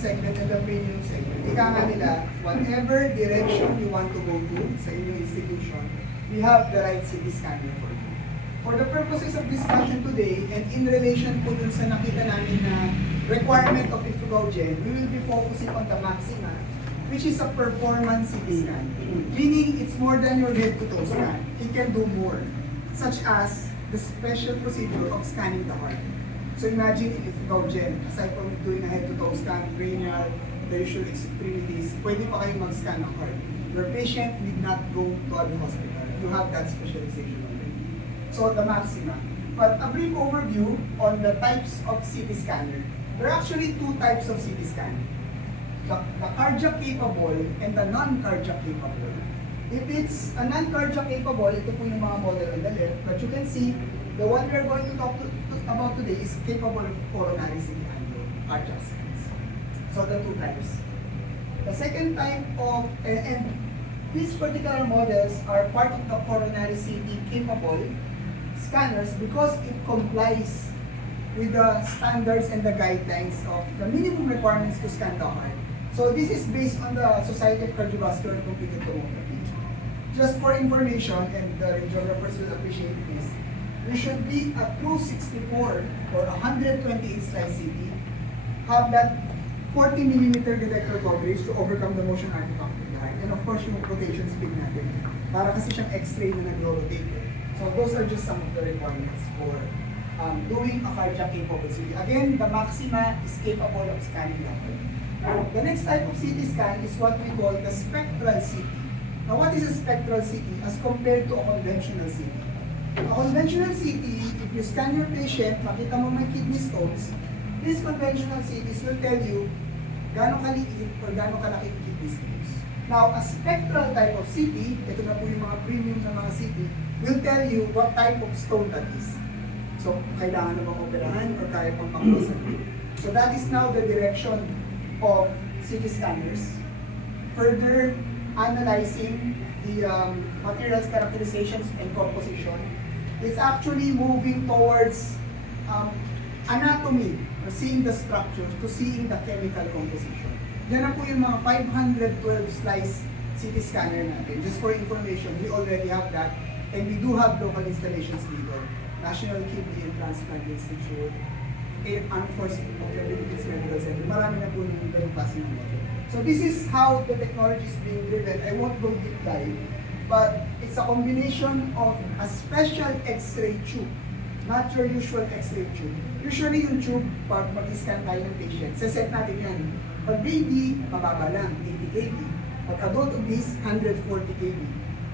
segment and the premium segment. Ika nga nila, whatever direction you want to go to sa inyong institution, we have the right CT scanner for you. For the purposes of discussion today, and in relation po dun sa nakita namin na requirement of Ifugao-Gen, we will be focusing on the Maxima, which is a performance CT scan. Meaning, it's more than your head-to-toe scan. It can do more, such as the special procedure of scanning the heart. So imagine if Ifugao-Gen, aside from doing a head-to-toe scan, cranial, the usual extremities, pwede pa kayo mag-scan ng heart. Your patient need not go to the hospital. You have that specialization already. So the Maxima. But a brief overview on the types of CT scanner. There are actually two types of CT scan. The cardiac capable and the non-cardiac capable. If it's a non-cardiac capable, ito po yung mga model on the left, but you can see the one we are going to talk about today is capable of coronary CT angio, cardiac scans. So the two types. The second type of, and these particular models are part of the coronary CT capable scanners because it complies with the standards and the guidelines of the minimum requirements to scan the heart. So this is based on the Society of Cardiovascular and Computed Tomography. Just for information, and the radiographers will appreciate this, we should be a true 64 or 128 slice CT, have that 40 millimeter detector coverage to overcome the motion artifact of the heart. And of course, yung rotation speed natin. Para kasi siyang X-ray na nag-rotate. So those are just some of the requirements for doing a cardiac capable CT. Again, the Maxima is capable of scanning the heart. The next type of CT scan is what we call the spectral CT. Now, what is a spectral CT as compared to a conventional CT? A conventional CT, if you scan your patient, makita mo may kidney stones, these conventional CTs will tell you gaano kaliit or gaano kalaki yung kidney stones. Now, a spectral type of CT, ito na po yung mga premium na mga CT, will tell you what type of stone that is. So, kailangan na bang operahan or kaya pang makuwasan. So, that is now the direction of CT scanners. Further analyzing the materials characterizations and composition, it's actually moving towards anatomy, or seeing the structure, to seeing the chemical composition. Yan na po yung mga 512 slice CT scanner natin. Just for information, we already have that, and we do have local installations dito. National Kidney and Transplant Institute, Armed Forces of the Philippines Medical Center. Marami na po ng ganung klase ng model. So this is how the technology is being driven. I won't go deep dive, but it's a combination of a special X-ray tube, not your usual X-ray tube. Usually yung tube, pag mag-scan tayo ng patient, set natin yan. Pag baby, mababa lang, 80 kb. Pag adult obese, 140 kb.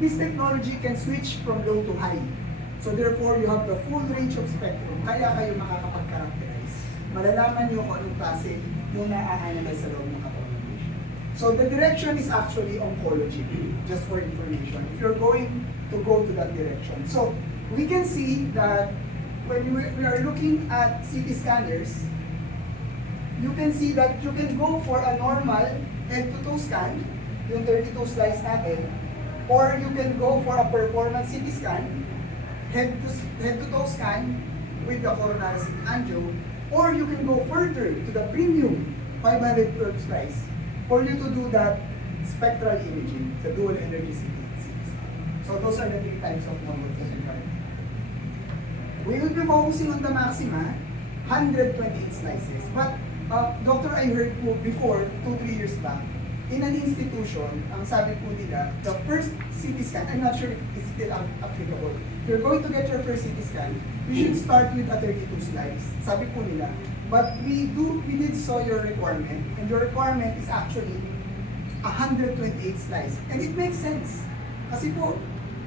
This technology can switch from low to high. So therefore, you have the full range of spectrum, kaya kayo makakapag-characterize. Malalaman nyo kung anong klase yung na-analyze sa loob ng katawan ng patient. So the direction is actually oncology, just for information, if you're going to go to that direction. So we can see that when we are looking at CT scanners, you can see that you can go for a normal head-to-toe scan, yung 32 slice natin, or you can go for a performance CT scan, head-to-toe scan with the coronary CT angio, or you can go further to the premium 512 slice for you to do that spectral imaging, the dual energy CT scan. So those are the three types of models that you have. We will be focusing on the Maxima, 128 slices. But Doctor, I heard po before, 2-3 years back, in an institution, ang sabi po nila, the first CT scan, I'm not sure if it's still applicable. If you're going to get your first CT scan, you should start with a 32 slice. Sabi po nila. But we did saw your requirement, and your requirement is actually 128 slice. And it makes sense. Kasi po,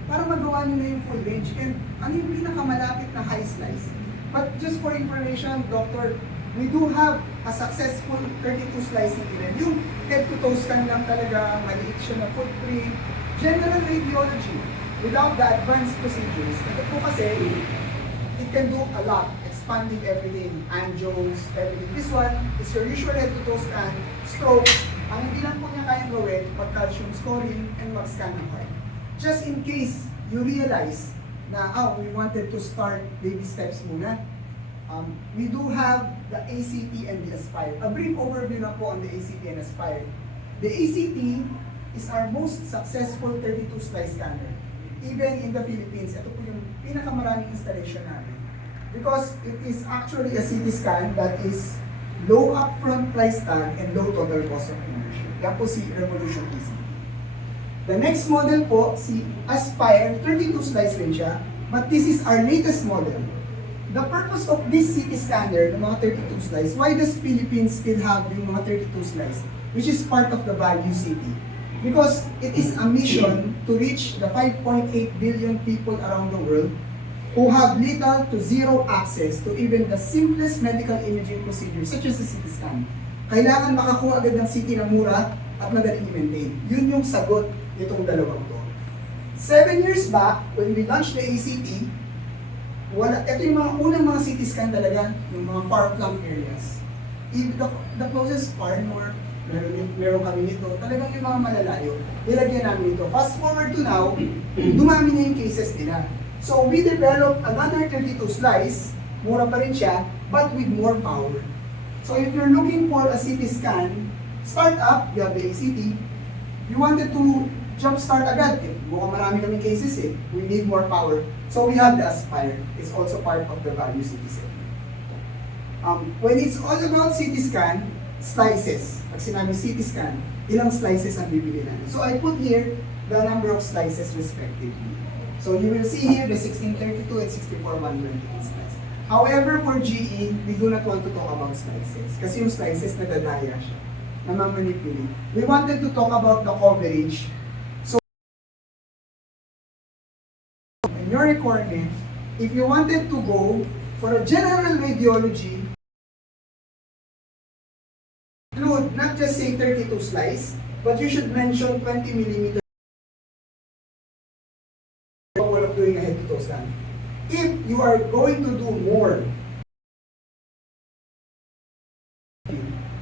para magawa nyo na yung full range, and ano yung pinakamalapit na high slice. But just for information, Doctor, we do have a successful 32 slice na event. Yung head-to-toe scan lang talaga, maliit siya na footprint, general radiology, without the advanced procedures. Ito po kasi, it can do a lot, expanding everything, angios, everything. This one is your usual head-to-toe scan, stroke. Ang hindi lang po niya kayang gawin, mag-calcium scoring and mag-scan ng heart. Just in case you realize na, we wanted to start baby steps muna, we do have the ACT and the Aspire. A brief overview na po on the ACT and Aspire. The ACT is our most successful 32 slice scanner. Even in the Philippines, ito po yung pinakamaraming installation namin. Because it is actually a CT scan that is low upfront price tag and low total cost of ownership. Yan po si Revolution ACT. The next model po, si Aspire, 32 slice rin siya, but this is our latest model. The purpose of this CT scanner, ng mga 32 slice, why does Philippines still have yung mga 32 slice, which is part of the value CT? Because it is a mission to reach the 5.8 billion people around the world who have little to zero access to even the simplest medical imaging procedure, such as a CT scan. Kailangan makakuha agad ng CT na mura at madaling i-maintain. Yun yung sagot nitong dalawang to. 7 years back, when we launched the ACT, ito yung mga unang mga CT scan talaga, yung mga far-flung areas. The closest far north, meron kami nito, talagang yung mga malalayo, nilagyan namin ito. Fast forward to now, dumami na yung cases nila. So we developed another 32 slice, mura pa rin siya, but with more power. So if you're looking for a CT scan, start up, you have the ACT, you wanted to jumpstart agad, mukhang marami kaming cases we need more power. So we have the Aspire, it's also part of the value CT segment. When it's all about CT scan, slices, pag sinabi CT scan, ilang slices ang bibili natin. So I put here the number of slices respectively. So you will see here the 1632 and 64128 slices. However, for GE, we do not want to talk about slices. Kasi yung slices nadadaya siya, namamanipulate. We wanted to talk about the coverage. So, in your requirement, if you wanted to go for a general radiology, include not just say 32 slice, but you should mention 20 millimeter of doing a head-to-toe scan. If you are going to do more,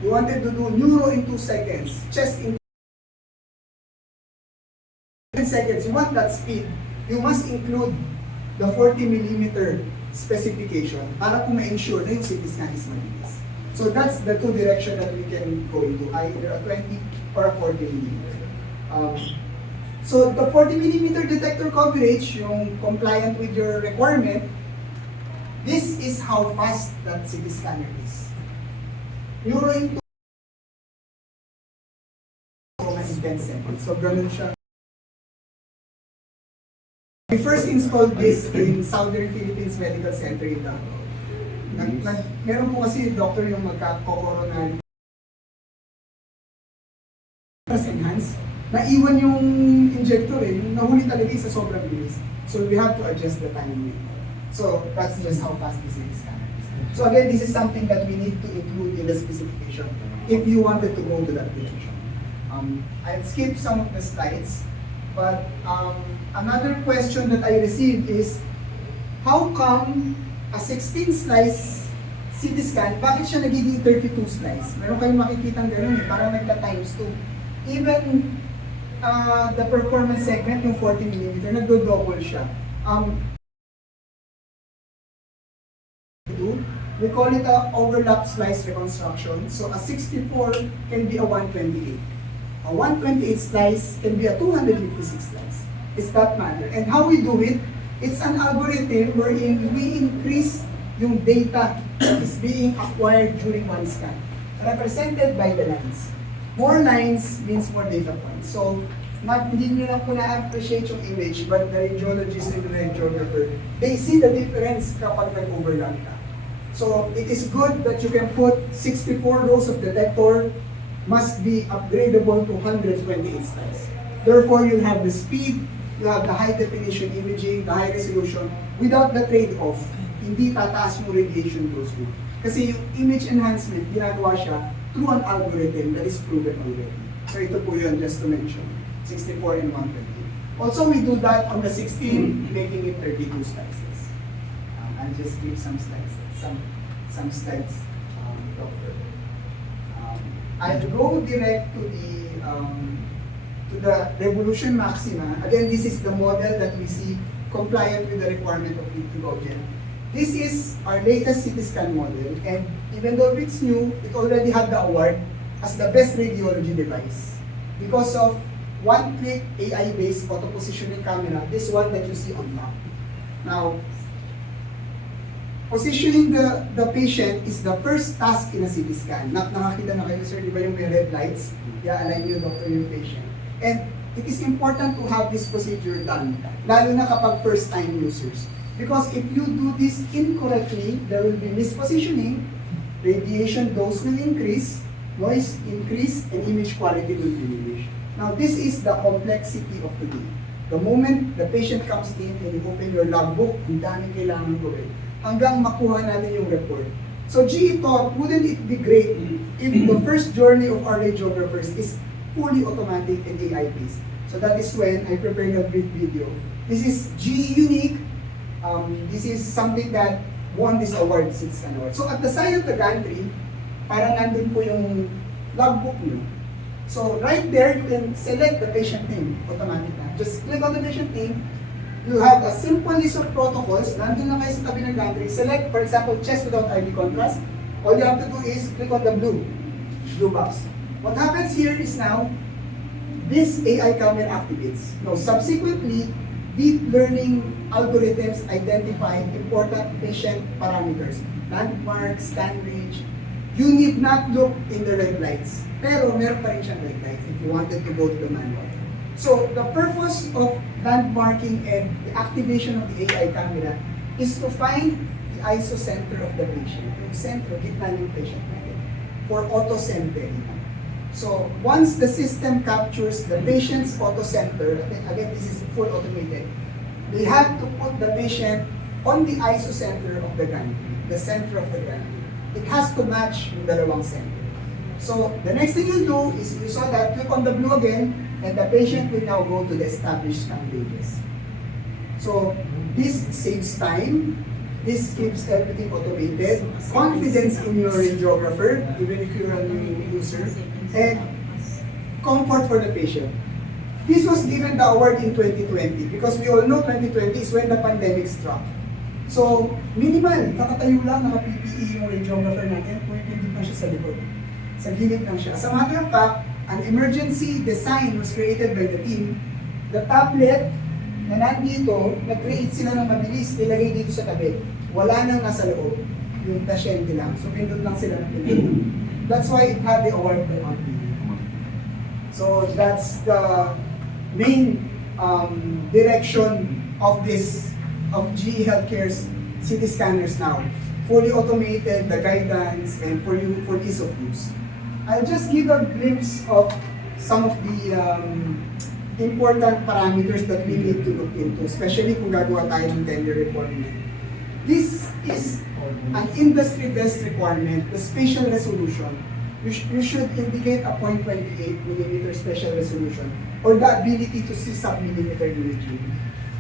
you wanted to do neuro in 2 seconds, chest in 10 seconds, you want that speed, you must include the 40 millimeter specification para po ma-ensure na yung CT scan is mabilis. So that's the two direction that we can go into, either a 20 or a 40 millimeter. So the 40 millimeter detector coverage, yung compliant with your requirement, this is how fast that CT scanner is. Neuro in 10 seconds. So ganun siya. We first installed this in Southern Philippines Medical Center in Davao. Meron po kasi doctor yung magka-coronary enhance. Naiwan yung injector yung nahuli talaga sa sobrang bilis. So we have to adjust the timing. So that's just how fast this is. So again, this is something that we need to include in the specification if you wanted to go to that direction. I'll skip some of the slides, but another question that I received is, how come a 16 slice CT scan, bakit siya nagiging 32 slice? Meron kayong makikitang gano'n parang nagta-times 2. Even the performance segment, yung 40mm, nagdo-double siya. We call it a overlap slice reconstruction. So a 64 can be a 128. A 128 slice can be a 256 slice. It's that matter. And how we do it, it's an algorithm wherein we increase yung data that is being acquired during one scan, represented by the lines. More lines means more data points. So, hindi nyo lang po na-appreciate yung image, but the radiologist and the radiographer, they see the difference kapag nag-overlap ka. So, it is good that you can put 64 rows of detector, must be upgradable to 128 slides. Therefore, you'll have the speed, you have the high definition imaging, the high resolution, without the trade-off. Hindi tataas yung radiation dose mo. Kasi yung image enhancement, ginagawa siya through an algorithm that is proven already. So ito po yun, just to mention, 64 and 128. Also, we do that on the 16, making it 32 slices. I'll just give some slides, some slides, doctor. I'll go direct to the Revolution Maxima. Again, this is the model that we see compliant with the requirement of Liquigogen. this is our latest CT scan model, and even though it's new, it already had the award as the best radiology device because of one-click AI-based auto-positioning camera, this one that you see on top. Now, positioning the patient is the first task in a CT scan. Nakakita na kayo, sir, di ba yung may red lights? I-align yung doctor yung patient. And it is important to have this procedure done, lalo na kapag first-time users. Because if you do this incorrectly, there will be mispositioning, radiation dose will increase, noise increase, and image quality will diminish. Now, this is the complexity of today. The moment the patient comes in and you open your logbook, ang daming kailangan gawin, hanggang makuha natin yung report. So, GE thought, wouldn't it be great if the first journey of our radiographers is fully automatic and AI-based? So that is when I prepared a brief video. This is GE unique. This is something that won this award since award. So at the side of the gantry, parang nandun po yung logbook nyo. So right there, you can select the patient name automatic na. Just click on the patient name. You have a simple list of protocols. Nandun na kayo sa tabi ng gantry. Select, for example, chest without IV contrast. All you have to do is click on the blue box. What happens here is now, this AI camera activates. Now, subsequently, deep learning algorithms identify important patient parameters, landmarks, scan range. You need not look in the red lights, pero meron pa rin siyang red lights if you wanted to go to the manual. So, the purpose of landmarking and the activation of the AI camera is to find the isocenter of the patient. Yung center, gitna ng patient natin, for auto-centering. So, once the system captures the patient's auto center, again, this is full automated, they have to put the patient on the isocenter of the gantry, the center of the gantry. It has to match yung dalawang center. So, the next thing you do is, you saw that, click on the blue again, and the patient will now go to the established scan pages. So, this saves time, this keeps everything automated, confidence in your radiographer, even if you're a new user, and comfort for the patient. This was given the award in 2020 because we all know 2020 is when the pandemic struck. So, minimal, nakatayo lang, naka-PPE yung radiographer natin, pwede pa siya sa likod. Sa gilid lang siya. As a matter of fact, an emergency design was created by the team. The tablet na nandito, nag-create sila ng mabilis, nilagay dito sa tabi. Wala nang nasa loob, yung pasyente lang. So, pindot lang sila ng pindot. That's why it had the award by on TV. So that's the main direction of GE Healthcare's CT scanners now. Fully automated, the guidance, and for ease of use. I'll just give a glimpse of some of the important parameters that we need to look into, especially kung gagawa tayo ng 10-year requirement. This is an industry best requirement, the spatial resolution. You should indicate a 0.28mm spatial resolution or the ability to see sub-millimeter imaging.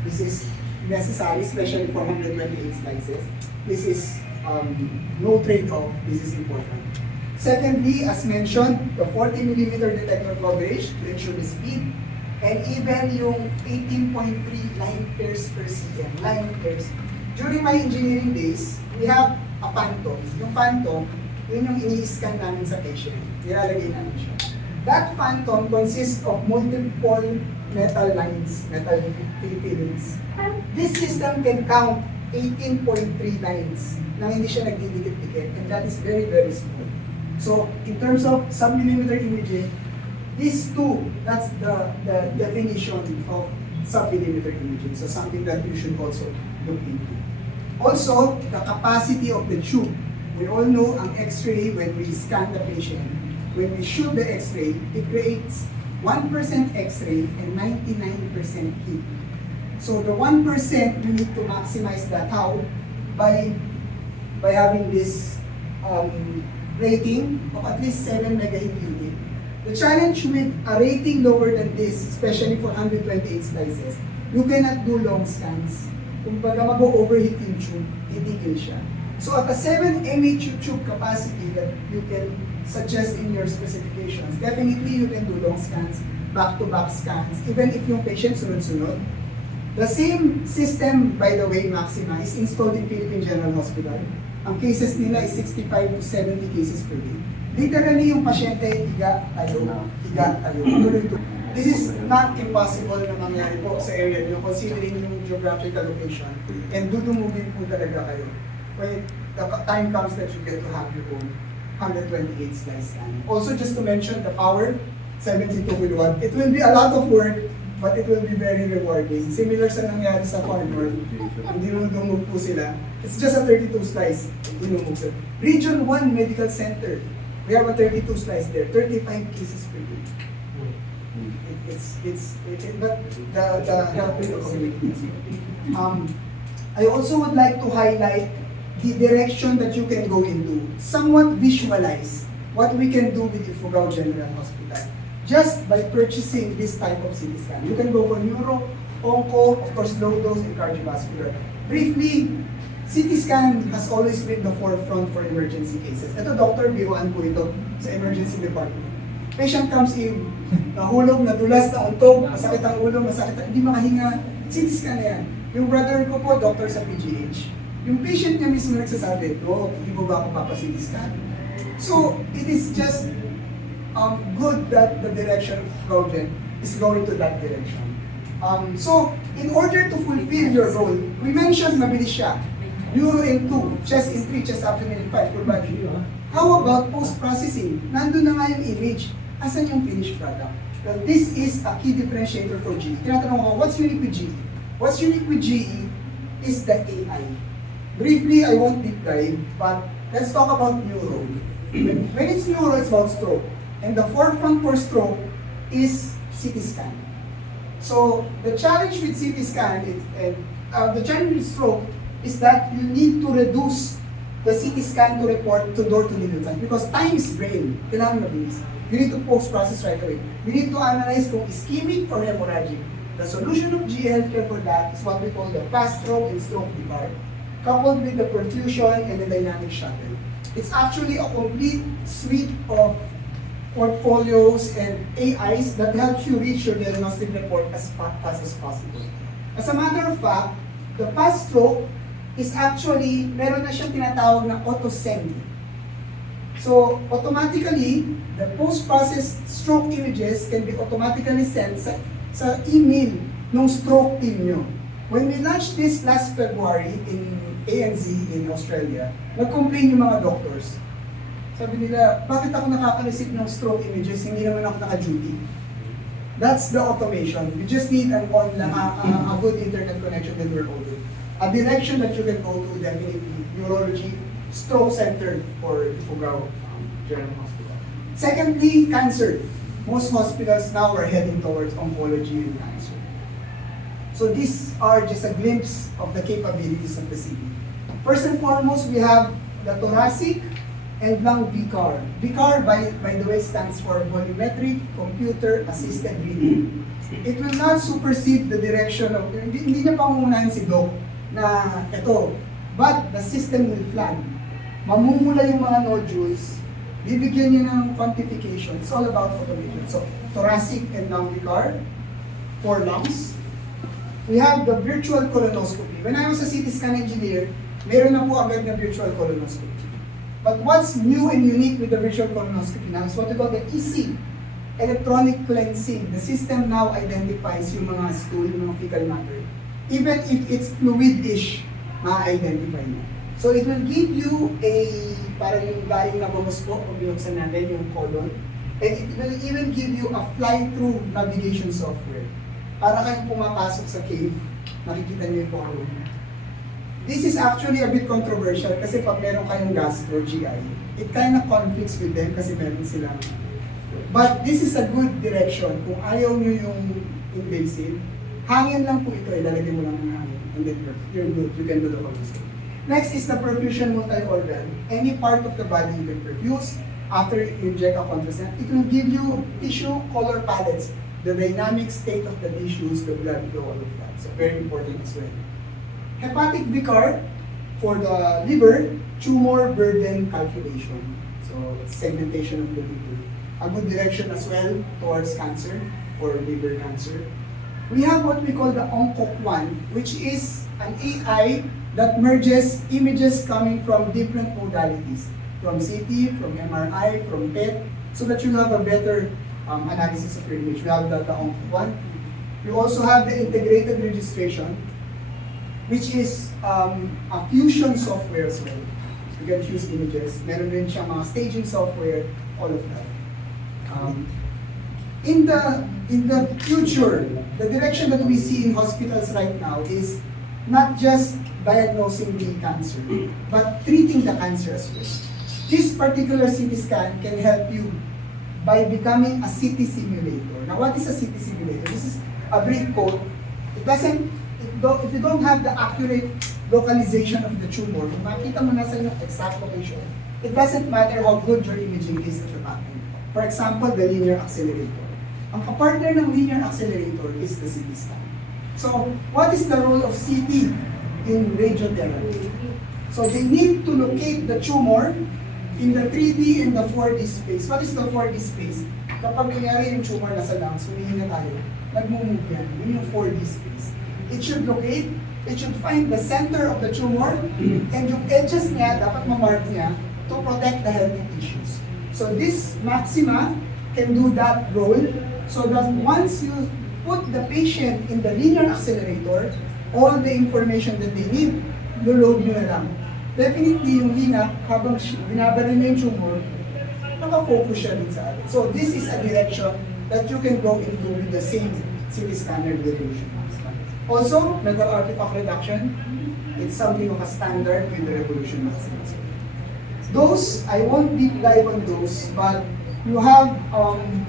This is necessary, especially for 128 slices. This is no trade-off. This is important. Secondly, as mentioned, the 40mm detector coverage to ensure the speed, and even yung 18.3 line pairs per cm, line pairs. During my engineering days, we have a phantom. Yung phantom, yun yung ini-scan namin sa patient. Nilalagay namin siya. That phantom consists of multiple metal lines, metal filaments. This system can count 18.3 lines na hindi siya nagdidikit-dikit, and that is very, very small. So, in terms of sub-millimeter imaging, these two, that's the definition of sub-millimeter imaging. So, something that you should also look into. Also, the capacity of the tube. We all know ang X-ray, when we scan the patient, when we shoot the X-ray, it creates 1% X-ray and 99% heat. So the 1% we need to maximize that. How? By having this rating of at least 7 megahit unit. The challenge with a rating lower than this, especially for 128 slices, you cannot do long scans. Kung baga mag-overheat yung tube, titigil siya. So at a 7 mA tube capacity that you can suggest in your specifications, definitely you can do long scans, back-to-back scans, even if yung patient sunod-sunod, The same system, by the way, Maxima, is installed in Philippine General Hospital. Ang cases nila is 65 to 70 cases per day. Literally, yung pasyente, higa, tayo, tuloy-tuloy. This is not impossible na mangyari po sa area nyo, considering yung geographical location. And dudumugin po talaga kayo when the time comes that you get to have your own 128 slice scan. Also, just to mention, the power, 72 kilowatt. It will be a lot of work, but it will be very rewarding. Similar sa nangyari sa Farmer, hindi dumug po sila. It's just a 32 slice, dinumug sila. Region 1 Medical Center, we have a 32 slice there, 35 cases per day. But the help with the community. I also would like to highlight the direction that you can go into. Somewhat visualize what we can do with Ifugao General Hospital. Just by purchasing this type of CT scan. You can go for neuro, onco, of course low dose and cardiovascular. Briefly, CT scan has always been the forefront for emergency cases. Ito, Dr. Biruan po ito sa emergency department. Patient comes in, nahulog, nadulas, nauntog, masakit ang ulo, hindi makahinga. CT scan na yan. Yung brother ko po, doctor sa PGH. Yung patient niya mismo nagsasabi, hindi mo ba ako papa-CT scan? So, it is just good that the direction of the project is going to that direction. So, in order to fulfill your role, we mentioned mabilis siya. Neuro in 2, chest in 3, chest abdomen in 5, full body. How about post-processing? Nandun na nga yung image. Asan yung finished product? Well, this is a key differentiator for GE. Tinatanong ko, what's unique with GE? What's unique with GE is the AI. Briefly, I won't deep dive, but let's talk about neuro. When it's neuro, it's about stroke. And the forefront for stroke is CT scan. So the challenge with CT scan is, the challenge with stroke is that you need to reduce the CT scan to report to door-to-needle time because time is brain. Kailangan mabilis. You need to post-process right away. You need to analyze kung ischemic or hemorrhagic. The solution of GE Healthcare for that is what we call the fast stroke and stroke debar, coupled with the perfusion and the dynamic shuttle. It's actually a complete suite of portfolios and AIs that helps you reach your diagnostic report as fast as possible. As a matter of fact, the fast stroke is actually, meron na siyang tinatawag na auto-send. So, automatically, the post-processed stroke images can be automatically sent sa email ng stroke team nyo. When we launched this last February in ANZ in Australia, nag-complain yung mga doctors. Sabi nila, bakit ako nakaka-receive ng stroke images, hindi naman ako naka-duty? That's the automation. You just need a good internet connection that we're all good. A direction that you can go to, definitely, neurology, stroke center for Ifugao General Hospital. Secondly, cancer. Most hospitals now are heading towards oncology and cancer. So these are just a glimpse of the capabilities of the city. First and foremost, we have the thoracic and lung VCAR. VCAR, by the way, stands for Volumetric Computer Assisted Reading. It will not supersede the direction of, hindi niya pangungunahan si Doc na ito, but the system will flag. Mamumula yung mga nodules, bibigyan niyo ng quantification. It's all about automation. So, thoracic and lung VCAR for lungs. We have the virtual colonoscopy. When I was a CT scan engineer, meron na po agad na virtual colonoscopy. But what's new and unique with the virtual colonoscopy now is what we call the EC, electronic cleansing. The system now identifies yung mga stool, yung mga fecal matter. Even if it's fluid-ish, ma-identify niya. So it will give you parang yung laing na mamuspo, kung binuksan natin yung colon. And it will even give you a fly-through navigation software. Para kayong pumapasok sa cave, nakikita niyo yung colon. This is actually a bit controversial kasi pag meron kayong gastro GI, it kind of conflicts with them kasi meron silang. But this is a good direction. Kung ayaw nyo yung invasive, hangin lang po ito, ilalagay mo lang ng hangin. And then you're good, you can do the colonoscopy. Next is the perfusion multi-organ. Any part of the body you can perfuse after you inject a contraceptive. It will give you tissue color palettes, the dynamic state of the tissues, the blood flow, all of that. So very important as well. Hepatic VCAR for the liver, tumor burden calculation. So segmentation of the liver. A good direction as well towards cancer or liver cancer. We have what we call the ONCOC1, which is an AI that merges images coming from different modalities, from CT, from MRI, from PET, so that you have a better analysis of your image. We have the ONCOC1. We also have the integrated registration, which is a fusion software as well. You can fuse images. Meron rin siya mga staging software, all of that. In the future, the direction that we see in hospitals right now is not just diagnosing the cancer, but treating the cancer as well. This particular CT scan can help you by becoming a CT simulator. Now, what is a CT simulator? This is a brief code. If you don't have the accurate localization of the tumor, kung makita mo na sa yung exact location, it doesn't matter how good your imaging is at the back end. For example, the linear accelerator. Ang kapartner ng linear accelerator is the CT scan. So, what is the role of CT in radiotherapy? So, they need to locate the tumor in the 3D and the 4D space. What is the 4D space? Kapag nangyari yung tumor nasa lungs, humihinga tayo, nagmumove yan. Yun yung 4D space. It should locate, it should find the center of the tumor, and yung edges niya, dapat mamark niya to protect the healthy tissues. So, this Maxima can do that role, so that once you put the patient in the linear accelerator, all the information that they need, load nyo na lang. Definitely yung linak, habang binabaril nyo yung tumor, nakafocus siya din sa atin. So this is a direction that you can go into with the same CT scanner resolution. Also, metal artifact reduction, it's something of a standard with the Revolution Maxima. Those, I won't deep dive on those, but you have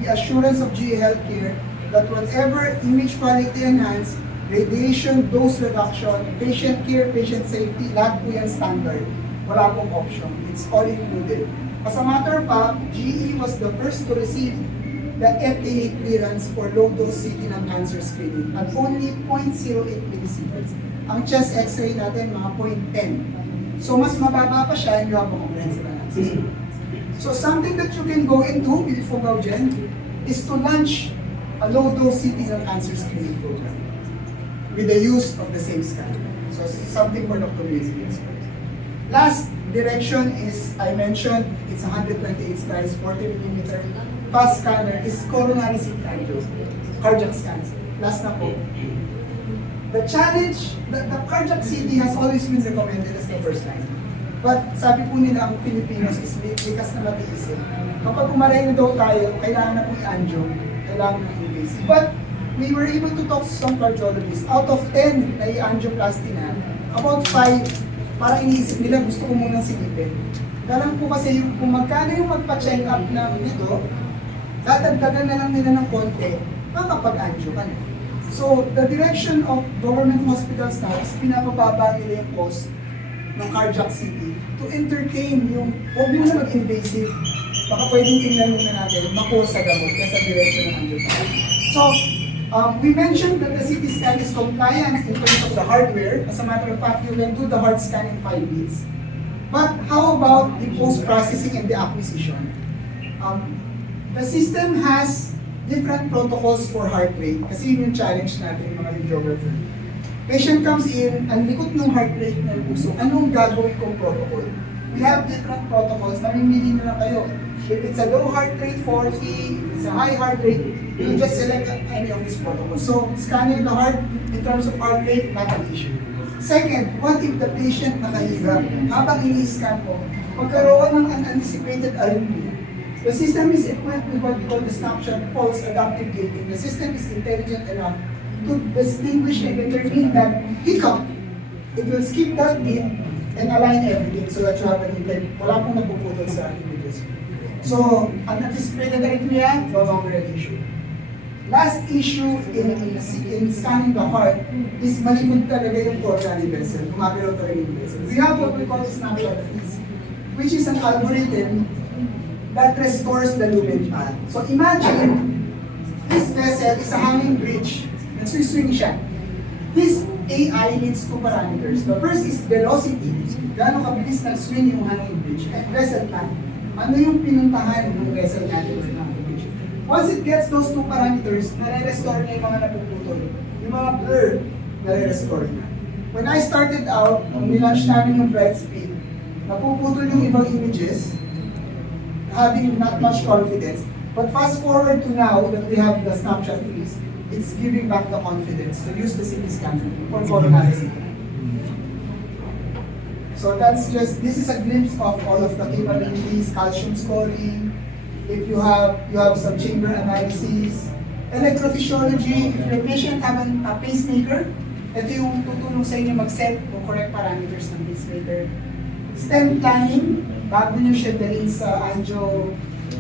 the assurance of GE Healthcare that whatever image quality enhanced, radiation dose reduction, patient care, patient safety, lahat po yan standard. Wala pong option. It's all included. As a matter of fact, GE was the first to receive the FDA clearance for low-dose CT ng cancer screening at only 0.08 millisieverts. Ang chest x-ray natin, mga 0.10. So mas mababa pa siya and you have a comprehensive analysis. So something that you can go into with Fogagen is to launch a low-dose CT ng cancer screening program with the use of the same scan. So something for the community as well. Last direction is, I mentioned, it's 128 slides, 40 millimeter. Fast scanner is coronary CT angio, cardiac scans. Last na po. The challenge, the cardiac CT has always been recommended as the first line. But sabi po nila ang Pilipinos is likas na matiisin. Kapag umaray na daw tayo, kailangan na pong i-angio, kailangan na invasive. But we were able to talk to some cardiologists. Out of 10 na i-angioplasty na, about 5, parang iniisip nila gusto ko munang silipin. Dalang po kasi yung, kung magkano yung magpa-check up ng dito, dadagdagan na lang nila ng konti, makapag-angio ka na. So, the direction of government hospitals now is pinapababa nila yung cost ng cardiac CT to entertain yung, huwag mo na mag-invasive, baka pwedeng tingnan muna natin, makuha sa gamot kaya sa direction ng angioplasty. So, we mentioned that the CT scan is compliant in terms of the hardware. As a matter of fact, you can do the hard scan in 5 minutes. But how about the post-processing and the acquisition? The system has different protocols for heart rate kasi yun yung challenge natin mga radiographer. Patient comes in, ang likot ng heart rate ng puso, anong gagawin kong protocol? We have different protocols, namimili na lang kayo. If it's a low heart rate, 40, if it's a high heart rate, you just select any of these protocols. So, scanning the heart in terms of heart rate, not an issue. Second, what if the patient nakahiga? Habang ini-scan mo, magkaroon ng unanticipated arrhythmia. The system is equipped with what we call the snapshot pulse adaptive gating. The system is intelligent enough to distinguish and determine that hiccup. It will skip that beat and align everything so that you have an intent. Wala pong nagpuputol sa images. So, unanticipated arrhythmia, no longer an issue. Last issue in scanning the heart is malikot talaga yung coronary vessel, kumabiro talaga yung vessel. We have what we call snapshot freeze, which is an algorithm that restores the lumen path. So imagine, this vessel is a hanging bridge. Nagswiswing siya. This AI needs two parameters. The first is velocity. Gaano kabilis nag-swing yung hanging bridge. At vessel time. Ano yung pinuntahan ng vessel natin ng hanging bridge? Once it gets those two parameters, nare-restore niya yung mga napuputol. Yung mga blur, nare-restore niya. When I started out, nung nilaunch namin yung Brightspeed, napuputol yung ibang images, having not much confidence. But fast forward to now that we have the snapshot freeze, it's giving back the confidence to use the CT scanner for coronary. So that's just, this is a glimpse of all of the capabilities, calcium scoring, if you have some chamber analysis, electrophysiology, if your patient have a pacemaker, ito yung tutulong sa inyo mag-set ng correct parameters ng pacemaker. Stent planning, bago nyo siya dalhin sa angio,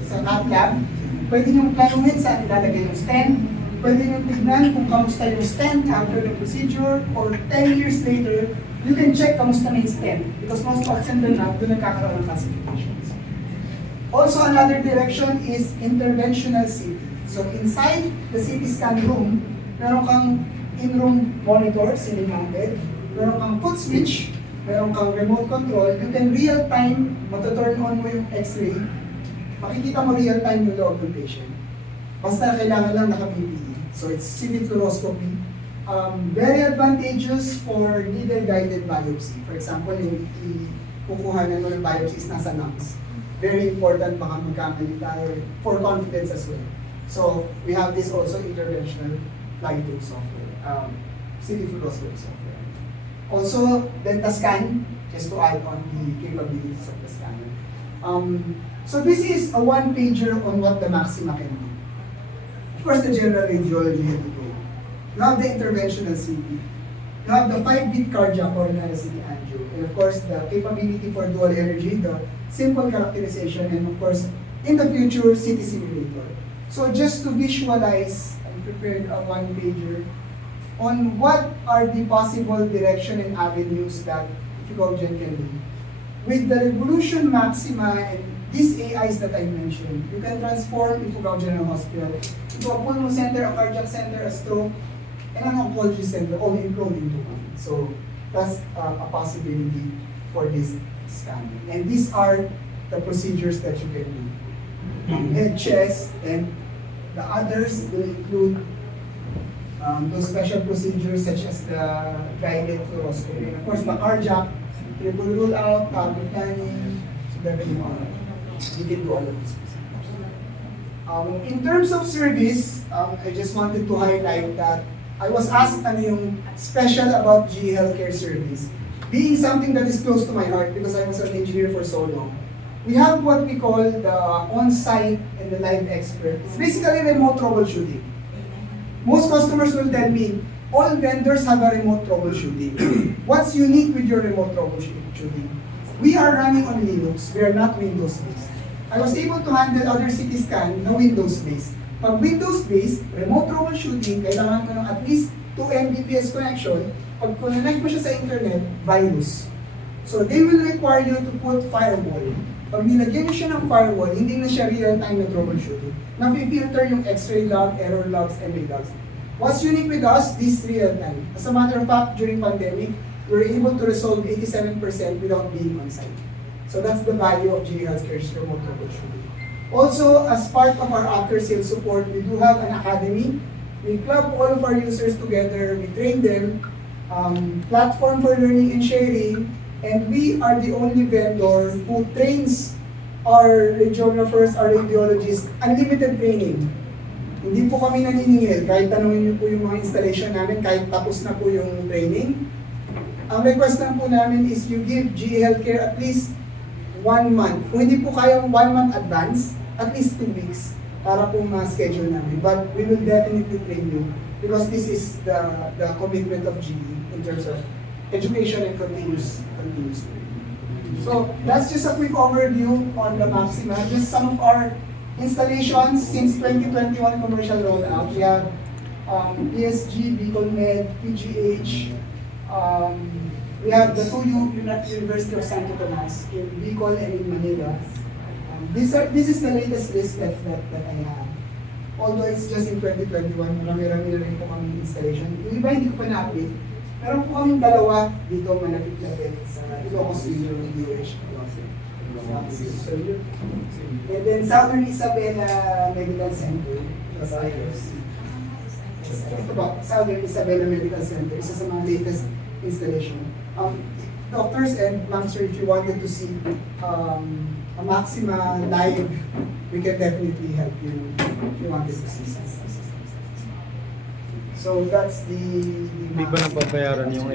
sa cath lab, pwede nyo planuhin saan ilalagay yung stent, pwede nyo tignan kung kamusta yung stent after the procedure, or 10 years later, you can check kamusta na yung stent, because most often than not, doon nagkakaroon ng classifications. Also, another direction is interventional CT. So inside the CT scan room, meron kang in-room monitor, ceiling-mounted, meron kang foot switch, meron kang remote control, you can real-time matuturn on mo yung x-ray, makikita mo real-time yung loob ng patient. Basta kailangan lang naka-PPE. So it's CT fluoroscopy. Very advantageous for needle-guided biopsy. For example, yung kukuhanan mo ng biopsy is nasa lungs. Very important, baka magkamali tayo for confidence as well. So we have this also interventional fly-through software, CT fluoroscopy software. Also, Dentascan, just to add on the capabilities of the scanner. So this is a one-pager on what the Maxima can do. Of course, the general radiology had to go. You have the interventional CT. You have the 5-beat cardiac coronary CT angio. And of course, the capability for dual energy, the simple characterization, and of course, in the future, CT simulator. So just to visualize, I prepared a one-pager on what are the possible direction and avenues that Fugogen can do. With the Revolution Maxima and these AIs that I mentioned, you can transform Ifugao General Hospital into a pulmonary center, a cardiac center, a stroke, and an oncology center, all enrolled into one. So that's a possibility for this scanning. And these are the procedures that you can do. Head, chest, and the others will include those special procedures such as the guided fluoroscopy. And of course, the cardiac, triple rule out, cardiac planning, so that we can do all of these procedures. In terms of service, I just wanted to highlight that I was asked ano yung special about GE Healthcare Service. Being something that is close to my heart because I was an engineer for so long. We have what we call the on-site and the live expert. It's basically remote troubleshooting. Most customers will tell me, all vendors have a remote troubleshooting. What's unique with your remote troubleshooting? We are running on Linux, we are not Windows-based. I was able to handle other CT scan na Windows-based. Pag Windows-based, remote troubleshooting, kailangan mo ng at least 2 Mbps connection. Pag connect mo siya sa internet, virus. So they will require you to put firewall. Pag nilagyan niyo siya ng firewall, hindi na siya real-time na troubleshooting. Na-filter yung X-ray log, error logs, MA logs. What's unique with us, this real-time. As a matter of fact, during pandemic, we were able to resolve 87% without being on site. So that's the value of GE Healthcare's remote troubleshooting. Also, as part of our after-sales support, we do have an academy. We club all of our users together, we train them, platform for learning and sharing, and we are the only vendor who trains our radiographers, our radiologists, unlimited training. Hindi po kami naniningil, kahit tanungin niyo po yung mga installation namin, kahit tapos na po yung training. Ang request lang po namin is you give GE Healthcare at least 1 month. Kung hindi po kayang 1 month advance, at least 2 weeks para po ma-schedule namin. But we will definitely train you because this is the commitment of GE in terms of education and continuous learning. So that's just a quick overview on the Maxima. Just some of our installations since 2021 commercial rollout. We have PSG, Bicol Med, PGH. We have the two University of Santo Tomas in Bicol and in Manila. This is the latest list that I have. Although it's just in 2021, marami-rami na rin po kami installation. Yung iba hindi ko pa na-update. Meron po kaming dalawa dito malapit-lapit sa Ilocos Region ng DOH. And then Southern Isabela Medical Center, that's IFC. Ito ba, Southern Isabela Medical Center, isa sa mga latest installation. Doctors and ma'am sir, if you wanted to see a Maxima live, we can definitely help you if you wanted to see some. So that's the Hindi ba nababayaran yung